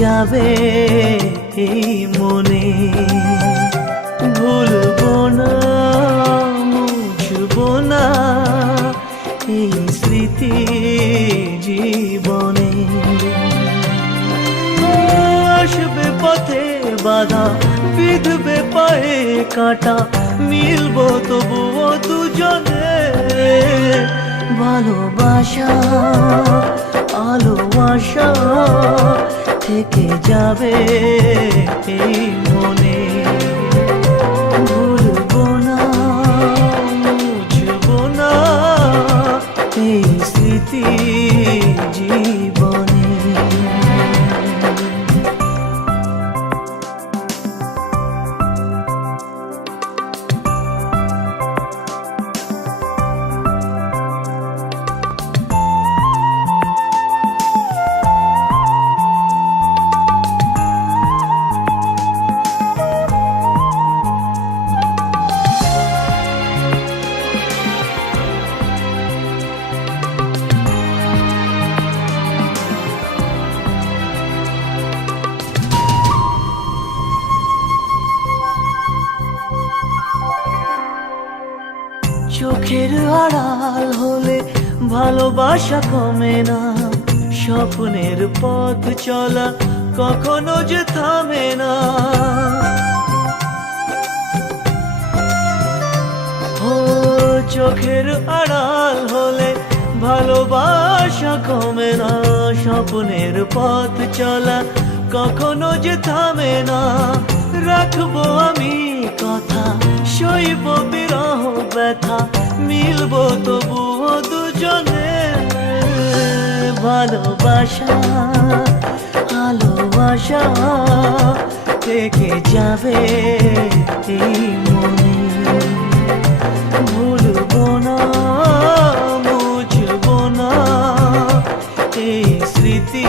যাবে এই মনে। ভুলবো না, মুছবো না এই স্মৃতি জীবনে। আসবে পথে বাধা, বিঁধবে পায়ে কাঁটা, মিলবো তবুও দুজনে। ভালোবাসা আলো আশা থেকে যাবে এই মনে। ভুলবো না, মুছবো না এই স্মৃতি জীবনে। চোখের আড়াল হলে ভালোবাসা কমে না, স্বপ্নের পথ চলা কখনো যে থামে না। ও চোখের আড়াল হলে ভালোবাসা কমে না, স্বপ্নের পথ চলা কখনো যে থামে না। রাখবো আমি কথা, সইব বিরহ ব্যথা, মিলবো তবুও দুজনে। ভালোবাসা আলো আশা থেকে যাবে এই মনে। ভুলবো না, মুছবো না এই স্মৃতি